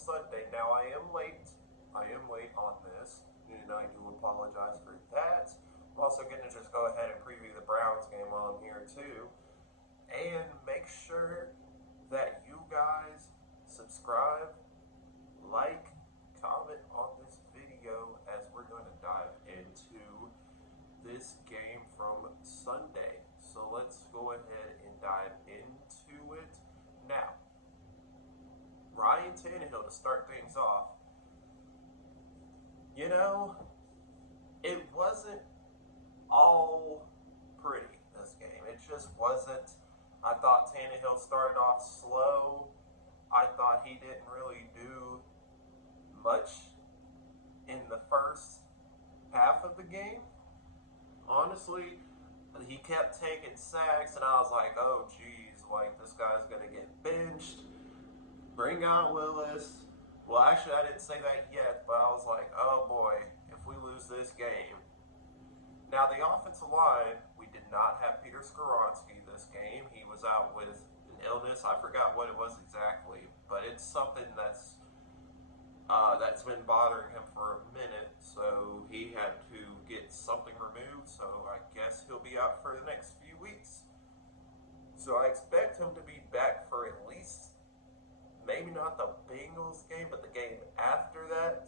Sunday. Now, I am late. I am late on this, and I do apologize for that. I'm also going to just go ahead and preview the Browns game while I'm here, too. And make sure that you guys subscribe, like, comment on this video as we're going to dive into this game from Sunday. So let's go ahead and dive into it now. Ryan Tannehill to start things off. You know, it wasn't all pretty this game. It just wasn't. I thought Tannehill started off slow. I thought he didn't really do much in the first half of the game. Honestly, he kept taking sacks, and I was like, oh, geez, like, this guy's going to get benched. Bring out Willis. Well, actually, I didn't say that yet, but I was like, oh, boy, if we lose this game. Now, the offensive line, we did not have Peter Skoronski this game. He was out with an illness. I forgot what it was exactly, but it's something that's been bothering him for a minute, so he had to get something removed, so I guess he'll be out for the next few weeks. So I expect him to be back for at least, maybe not the Bengals game, but the game after that.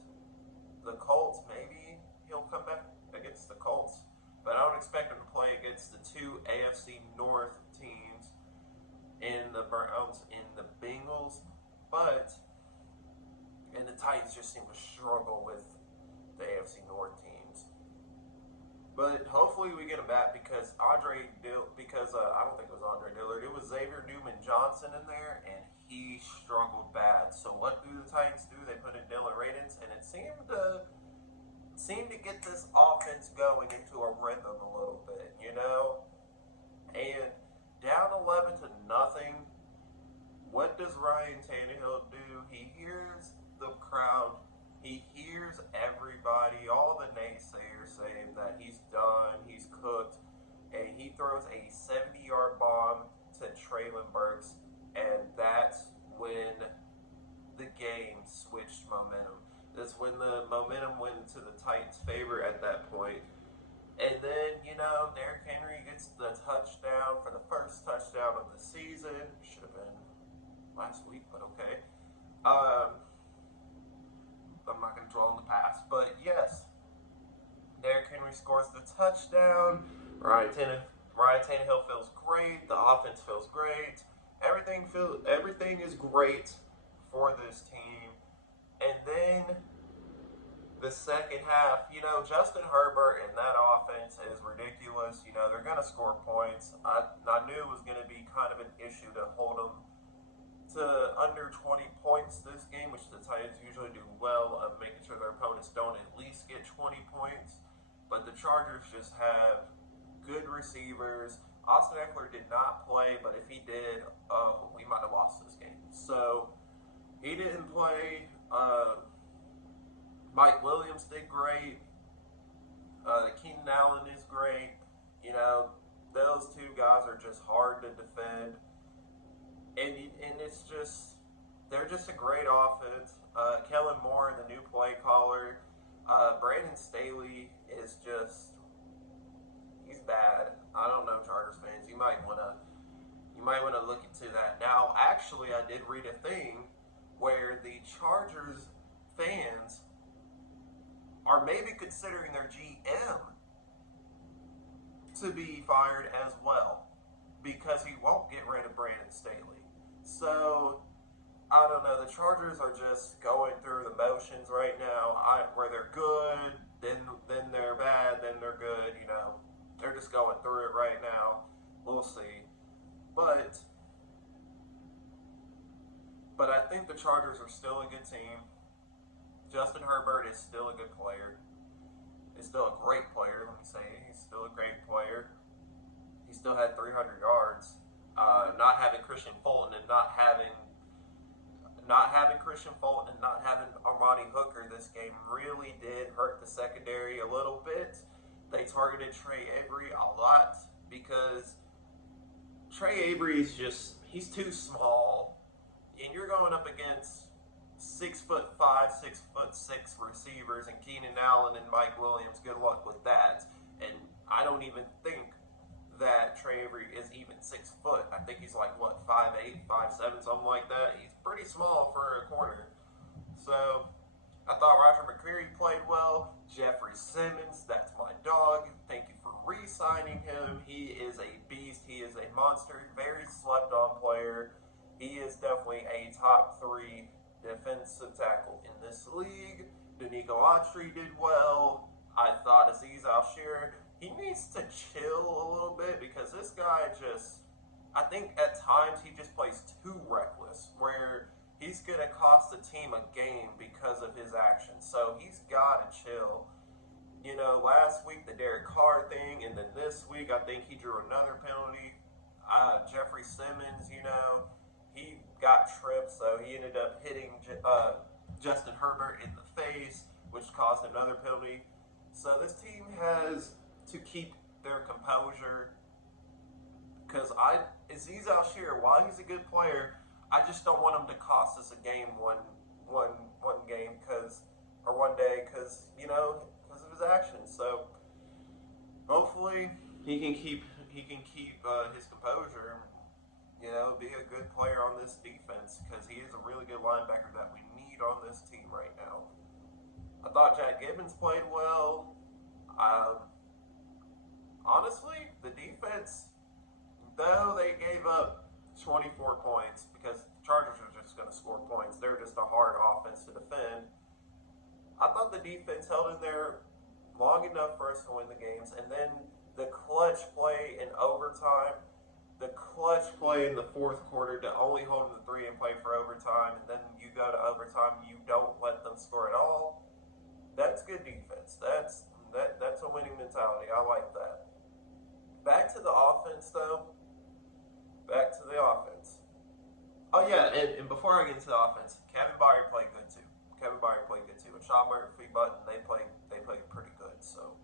The Colts, maybe he'll come back against the Colts, but I don't expect him to play against the two AFC North teams in the Browns and the Bengals, and the Titans just seem to struggle with the AFC North teams. But hopefully we get him back because I don't think it was Andre Dillard. It was Xavier Newman-Johnson in there, and he struggled bad. So what do the Titans do? They put in Dylan Radins, and it seemed to get this offense going into a rhythm a little bit, you know? And down 11-0, what does Ryan Tannehill do? He hears the crowd. He hears everybody, all the naysayers saying that he's done, he's cooked, and he throws a 70-yard bomb to Traylon Burks, and that's when the game switched momentum. That's when the momentum went to the Titans' favor at that point. And then, Derrick Henry gets the touchdown for the first touchdown of the season. Should have been last week, but okay. I'm not going to dwell on the past, but yes, Derrick Henry scores the touchdown. Ryan Tannehill feels great. The offense feels great. Everything is great for this team. And then the second half, Justin Herbert and that offense is ridiculous. They're going to score points. I knew it was going to be kind of an issue to hold them to under 20 points this game, which the Titans usually do well of making sure their opponents don't at least get 20 points. But the Chargers just have good receivers. Austin Eckler did not play, but if he did, we might have lost this game. So he didn't play. Mike Williams did great. Keenan Allen is great. Those two guys are just hard to defend. And they're just a great offense. Kellen Moore, the new play caller. Brandon Staley is he's bad. I don't know, Chargers fans. You might want to look into that. Now, actually, I did read a thing where the Chargers fans are maybe considering their GM to be fired as well because he won't get rid of Brandon Staley. So, I don't know. The Chargers are just going through the motions right now, where they're good, then they're bad, then they're good. They're just going through it right now. We'll see. But I think the Chargers are still a good team. Justin Herbert is still a good player. He's still a great player, let me say. He's still a great player. He still had 300 yards. Not having Christian Fulton and not having Armani Hooker this game really did hurt the secondary a little bit. They targeted Trey Avery a lot because Trey Avery he's too small, and you're going up against 6'5", 6'6" receivers, and Keenan Allen and Mike Williams. Good luck with that. And I don't even think that Trey Avery is even 6 foot. I think he's like what, 5'8", 5'7", something like that. He's pretty small for a corner. So I thought Roger McCreary played well. Jeffrey Simmons, that's my dog. Thank you for re-signing him. He is a beast. He is a monster. Very slept-on player. He is definitely a top 3 defensive tackle in this league. Danico Autry did well. I thought Azeez Al-Shir, he needs to chill a little bit because this guy just, I think at times he just plays too reckless, where he's going to cost the team a game because of his actions. So he's got to chill. You know, last week the Derek Carr thing, and then this week I think he drew another penalty. Jeffrey Simmons, you know, he got tripped, so he ended up hitting Justin Herbert in the face, which caused another penalty. So this team has to keep their composure, because Azeez Al-Shir, while he's a good player, I just don't want him to cost us a game one game one day because of his actions. So hopefully he can keep his composure. Be a good player on this defense because he is a really good linebacker that we need on this team right now. I thought Jack Gibbons played well. Honestly, the defense, though they gave up 24 points because the Chargers are just going to score points. They're just a hard offense to defend. I thought the defense held in there long enough for us to win the games. And then the clutch play in overtime, the clutch play in the fourth quarter to only hold them to 3 and play for overtime, and then you go to overtime and you don't let them score at all. That's good defense. That's a winning mentality. I like that. Back to the offense, though. Back to the offense. Oh, yeah, and before I get into the offense, Kevin Byard played good, too. And Sean Murphy-Button, they played pretty good. So,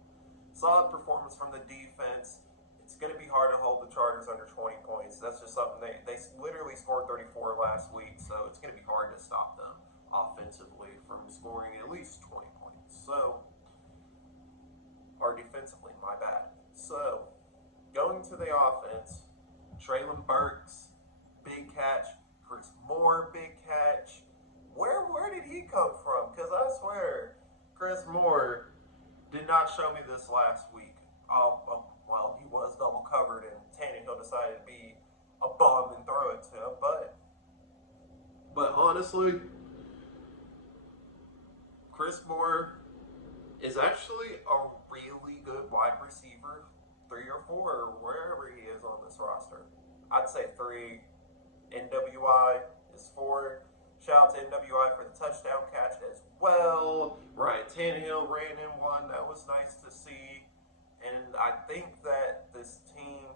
solid performance from the defense. It's going to be hard to hold the Chargers under 20 points. That's just something they literally scored 34 last week, so it's going to be hard to stop them offensively from scoring at least 20 points. So, or defensively, my bad. So, going to the offense, Treylon Burks, big catch. Chris Moore, big catch. Where did he come from? Because I swear, Chris Moore did not show me this last week. Well, he was double covered, and Tannehill decided to be a bum and throw it to him. But honestly, Chris Moore is actually a really good wide receiver, 3 or 4, or wherever he is on this roster. I'd say 3. NWI is 4. Shout out to NWI for the touchdown catch as well. Ryan Tannehill ran in one. That was nice to see. And I think that this team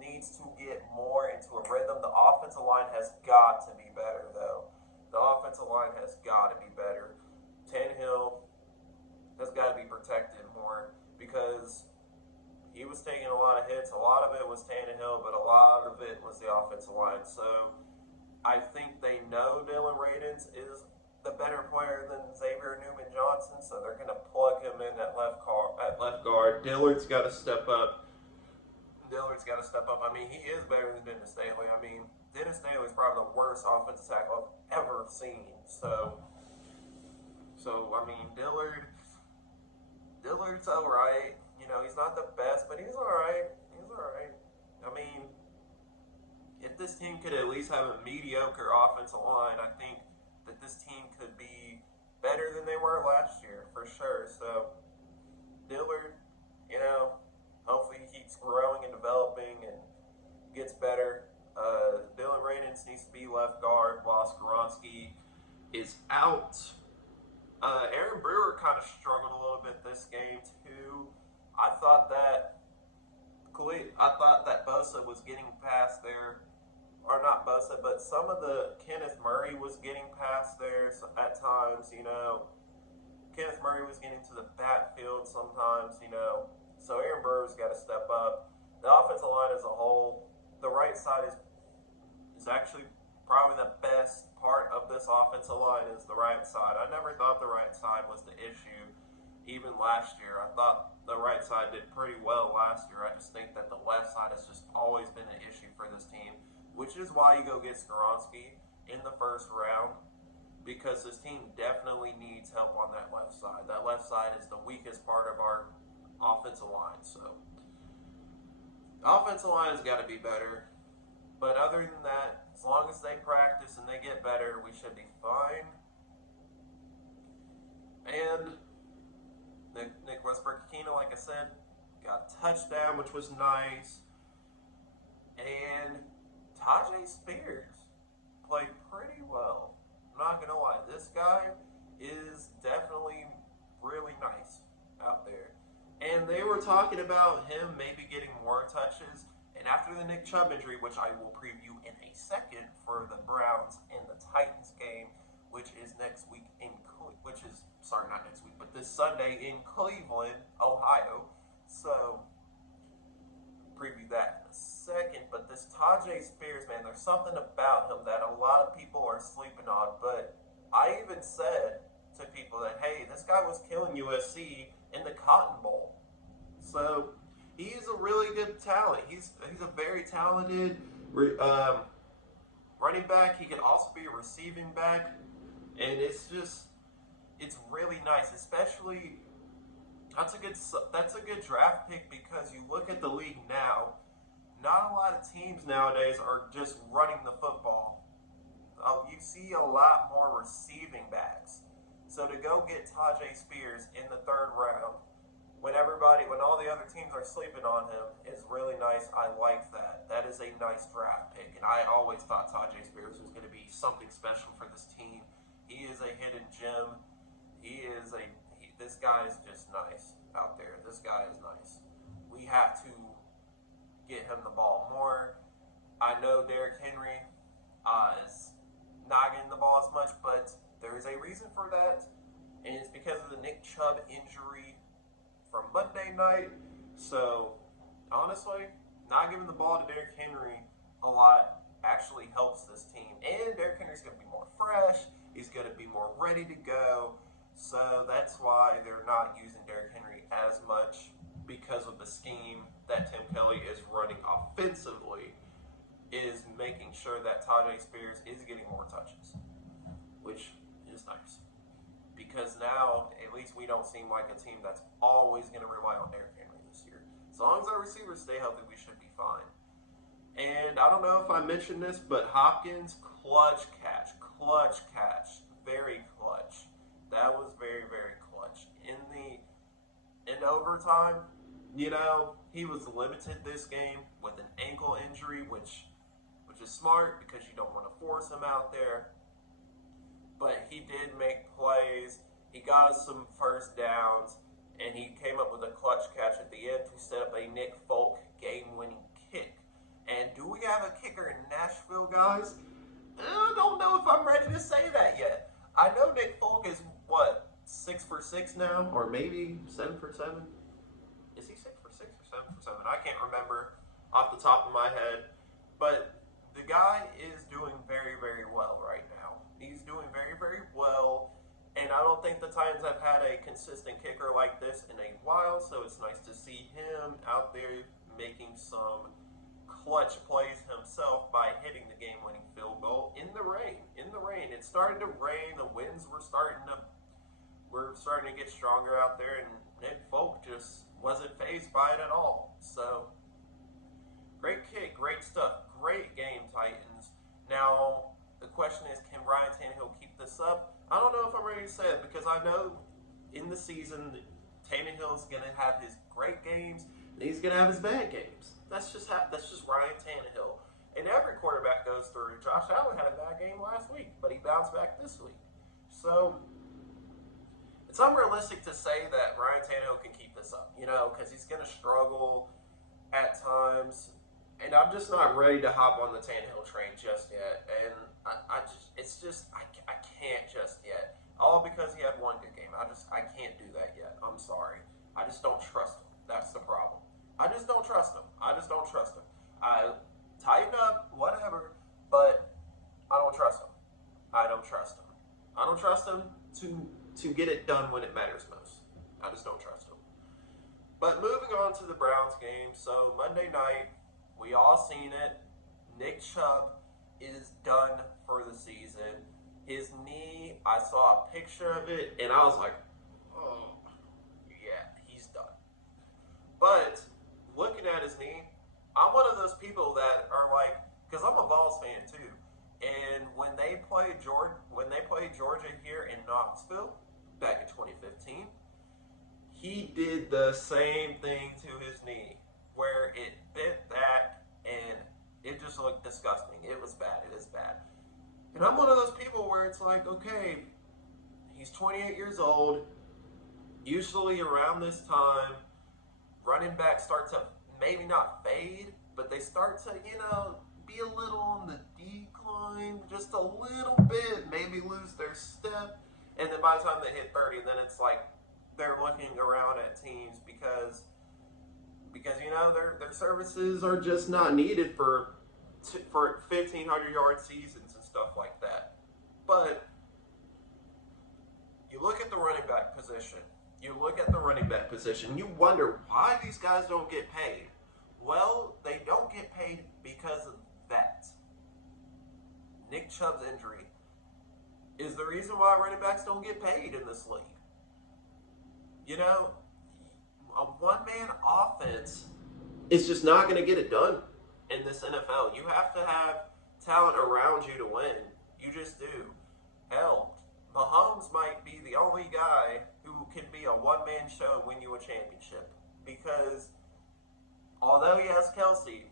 needs to get more into a rhythm. The offensive line has got to be better, though. The offensive line has got to be better. Tannehill has got to be protected more because he was taking a lot of hits. A lot of it was Tannehill, but a lot of it was the offensive line. So I think they know Dylan Radins is the better player than Xavier Newman-Johnson, so they're going to plug him in at left guard. Dillard's got to step up. I mean, he is better than Dennis Daly. I mean, Dennis Daly is probably the worst offensive tackle I've ever seen. So I mean, Dillard's all right. He's not the best, but he's all right. I mean, if this team could at least have a mediocre offensive line, I think that this team could be better than they were last year, for sure. So, Dillard, hopefully he keeps growing and developing and gets better. Dylan Radins needs to be left guard while Skoronski is out. Aaron Brewer kind of struggled a little bit this game, too. I thought that Bosa was getting past there, or not Bosa, but some of the Kenneth Murray was getting past there at times. Kenneth Murray was getting to the backfield sometimes. So Aaron Brewer's got to step up. The offensive line as a whole, the right side is actually probably the best part of this offensive line is the right side. I never thought the right side was the issue, even last year. I thought the right side did pretty well last year. I just think that the left side has just always been an issue for this team, which is why you go get Skoronski in the first round, because this team definitely needs help on that left side. That left side is the weakest part of our offensive line. So, the offensive line has got to be better. But other than that, as long as they practice and they get better, we should be fine. And Nick Westbrook-Aquino, like I said, got a touchdown, which was nice. And Tajay Spears played pretty well. I'm not going to lie. This guy is definitely really nice out there. And they were talking about him maybe getting more touches. And after the Nick Chubb injury, which I will preview in a second for the Browns and the Titans game, which is next week not next week, but this Sunday in Cleveland, Ohio. So, preview that in a second. But this Tajay Spears, man, there's something about him that a lot of people are sleeping on. But I even said to people that, hey, this guy was killing USC in the Cotton Bowl. So, he's a really good talent. He's a very talented running back. He can also be a receiving back. And it's really nice, especially that's a good draft pick, because you look at the league now, not a lot of teams nowadays are just running the football. You see a lot more receiving backs. So to go get Tajay Spears in the third round, when all the other teams are sleeping on him, is really nice. I like that. That is a nice draft pick, and I always thought Tajay Spears was going to be something special for this team. He is a hidden gem. This guy is just nice out there. This guy is nice. We have to get him the ball more. I know Derrick Henry is not getting the ball as much, but there is a reason for that, and it's because of the Nick Chubb injury from Monday night. So, honestly, not giving the ball to Derrick Henry a lot actually helps this team. And Derrick Henry's going to be more fresh. He's going to be more ready to go. So that's why they're not using Derrick Henry as much, because of the scheme that Tim Kelly is running offensively, is making sure that Tajay Spears is getting more touches, which is nice. Because now, at least we don't seem like a team that's always going to rely on Derrick Henry this year. As long as our receivers stay healthy, we should be fine. And I don't know if I mentioned this, but Hopkins, clutch catch, very clutch. That was very, very clutch. In overtime, he was limited this game with an ankle injury, which is smart because you don't want to force him out there. But he did make plays. He got us some first downs, and he came up with a clutch catch at the end to set up a Nick Folk game-winning kick. And do we have a kicker in Nashville, guys? I don't know if I'm ready to say that yet. I know Nick Folk is, 6 for 6 now? Or maybe 7 for 7? Is he 6 for 6 or 7 for 7? I can't remember off the top of my head. But the guy is doing very, very well right now. He's doing very, very well. And I don't think the Titans have had a consistent kicker like this in a while. So it's nice to see him out there making some clutch plays himself by hitting the game-winning field goal in the rain. It started to rain. The winds were starting to get stronger out there, and Nick Folk just wasn't fazed by it at all. So, great kick, great stuff, great game, Titans. Now, the question is, can Ryan Tannehill keep this up? I don't know if I'm ready to say it, because I know in the season, Tannehill's going to have his great games, and he's going to have his bad games. That's just Ryan Tannehill. And every quarterback goes through. Josh Allen had a bad game last week, but he bounced back this week. So, it's unrealistic to say that Ryan Tannehill can keep this up, because he's going to struggle at times. And I'm just not ready to hop on the Tannehill train just yet. And I can't just yet. All because he had one good game. I can't do that yet. I'm sorry. I just don't trust him. That's the problem. I just don't trust him. I tighten up, whatever, but I don't trust him to get it done when it matters most. I just don't trust him. But moving on to the Browns game. So Monday night, we all seen it. Nick Chubb is done for the season. His knee, I saw a picture of it, and I was like, oh, yeah, he's done. But looking at his knee, I'm one of those people that are like, because I'm a Vols fan too, and when they played Georgia here in Knoxville back in 2015, he did the same thing to his knee, where it bit that and it just looked disgusting. It was bad. It is bad. And I'm one of those people where it's like, okay, he's 28 years old. Usually around this time, running backs start to maybe not fade, but they start to, be a little on the decline, just a little bit, maybe lose their step. And then by the time they hit 30, then it's like they're looking around at teams because their services are just not needed for 1,500-yard seasons and stuff like that. But you look at the running back position. You wonder why these guys don't get paid. Well, they don't get paid because of that. Nick Chubb's injury is the reason why running backs don't get paid in this league. A one-man offense is just not going to get it done in this NFL. You have to have talent around you to win. You just do. Hell, Mahomes might be the only guy who can be a one-man show and win you a championship. Because although he has Kelsey,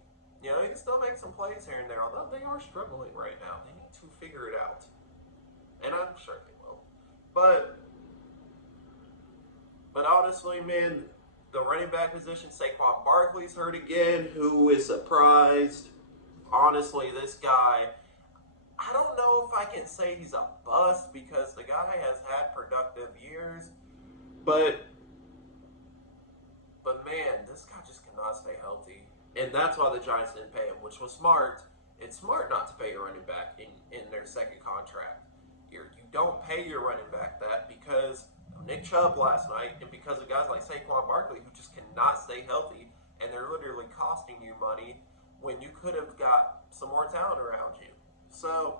he can still make some plays here and there. Although they are struggling right now. They need to figure it out. And I'm sure they will. But honestly, man, the running back position, Saquon Barkley's hurt again. Who is surprised? Honestly, this guy, I don't know if I can say he's a bust because the guy has had productive years. But man, this guy just cannot stay healthy. And that's why the Giants didn't pay him, which was smart. It's smart not to pay your running back in their second contract. You don't pay your running back that because of Nick Chubb last night and because of guys like Saquon Barkley who just cannot stay healthy and they're literally costing you money when you could have got some more talent around you. So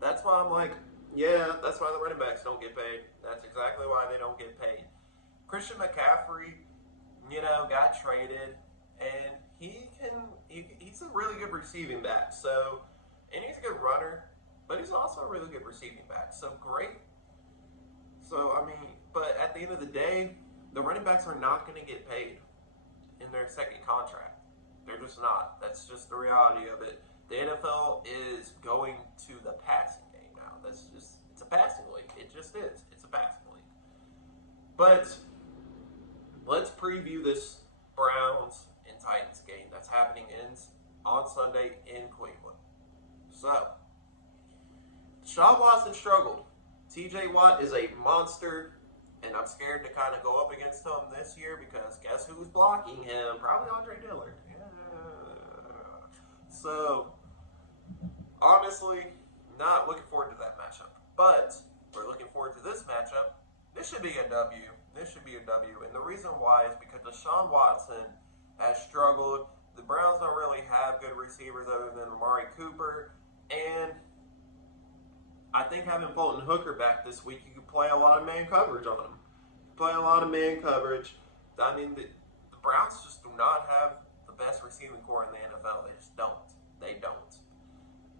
that's why I'm like, yeah, that's why the running backs don't get paid. That's exactly why they don't get paid. Christian McCaffrey, got traded, and he's a really good receiving back. So, and he's a good runner, but he's also a really good receiving back. So great. So but at the end of the day, the running backs are not going to get paid in their second contract. They're just not. That's just the reality of it. The NFL is going to the passing game now. It's a passing league. It just is. It's a passing league. But let's preview this Browns and Titans game that's happening on Sunday in Cleveland. So, Deshaun Watson struggled. TJ Watt is a monster, and I'm scared to kind of go up against him this year because guess who's blocking him? Probably Andre Dillard. Yeah. So, honestly, not looking forward to that matchup. But we're looking forward to this matchup. This should be a W. And the reason why is because Deshaun Watson has struggled. The Browns don't really have good receivers other than Amari Cooper. And I think having Bolton Hooker back this week, you could play a lot of man coverage on him. The Browns just do not have the best receiving core in the NFL. They just don't. They don't.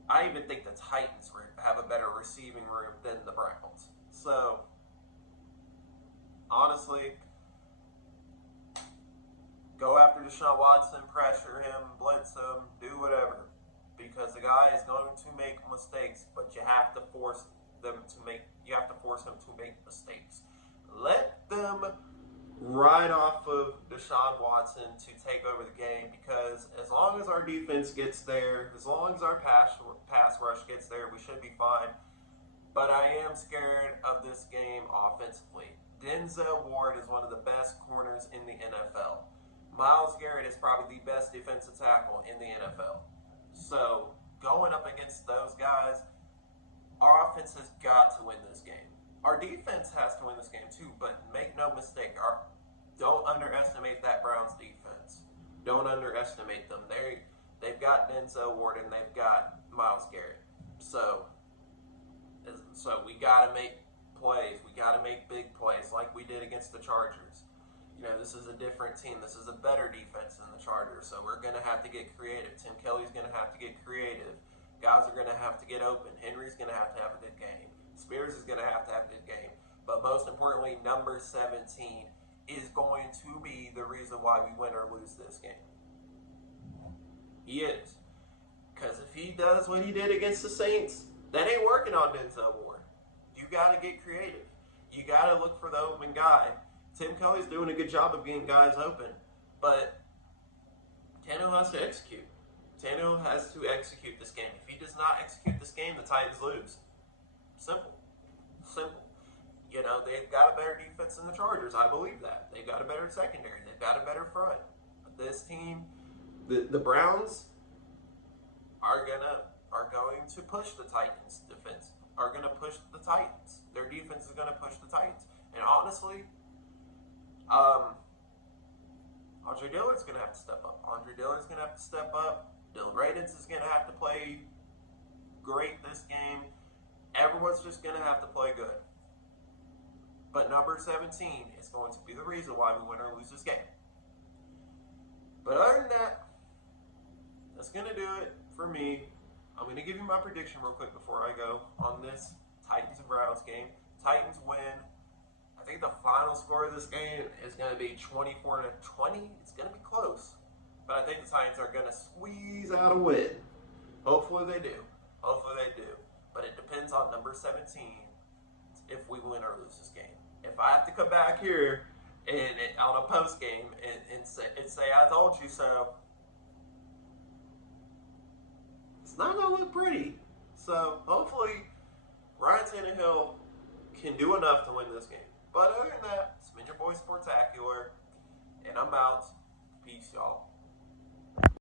I even think the Titans have a better receiving room than the Browns. So, honestly, go after Deshaun Watson, pressure him, blitz him, do whatever. Because the guy is going to make mistakes, but you have to force him to make mistakes. Let them ride off of Deshaun Watson to take over the game because as long as our defense gets there, as long as our pass rush gets there, we should be fine. But I am scared of this game offensively. Denzel Ward is one of the best corners in the NFL. Myles Garrett is probably the best defensive tackle in the NFL. So, going up against those guys, our offense has got to win this game. Our defense has to win this game too, but make no mistake, don't underestimate that Browns defense. Don't underestimate them. They've got Denzel Ward and they've got Myles Garrett. So we got to make plays. We got to make big plays like we did against the Chargers. This is a different team. This is a better defense than the Chargers. So we're going to have to get creative. Tim Kelly's going to have to get creative. Guys are going to have to get open. Henry's going to have a good game. Spears is going to have a good game. But most importantly, number 17 is going to be the reason why we win or lose this game. He is. Because if he does what he did against the Saints, that ain't working on Denzel Ward. You got to get creative. You got to look for the open guy. Tim Kelly's doing a good job of getting guys open, but Tannehill has to execute. Tannehill has to execute this game. If he does not execute this game, the Titans lose. Simple. They've got a better defense than the Chargers. I believe that. They've got a better secondary. They've got a better front. But this team, the Browns, are going to push the Titans' defense. Are going to push the Titans. Their defense is going to push the Titans. And honestly, Andre Dillard's going to have to step up. Dylan Radins is going to have to play great this game. Everyone's just going to have to play good. But number 17 is going to be the reason why we win or lose this game. But other than that, that's going to do it for me. I'm going to give you my prediction real quick before I go on this Titans and Browns game. Titans win. I think the final score of this game is going to be 24-20. It's going to be close. But I think the Titans are going to squeeze out a win. Hopefully they do. But it depends on number 17 if we win or lose this game. If I have to come back here on a post game and say I told you so, it's not going to look pretty. So hopefully Ryan Tannehill can do enough to win this game. But other than that, it's been your boy Sportacular, and I'm out. Peace, y'all.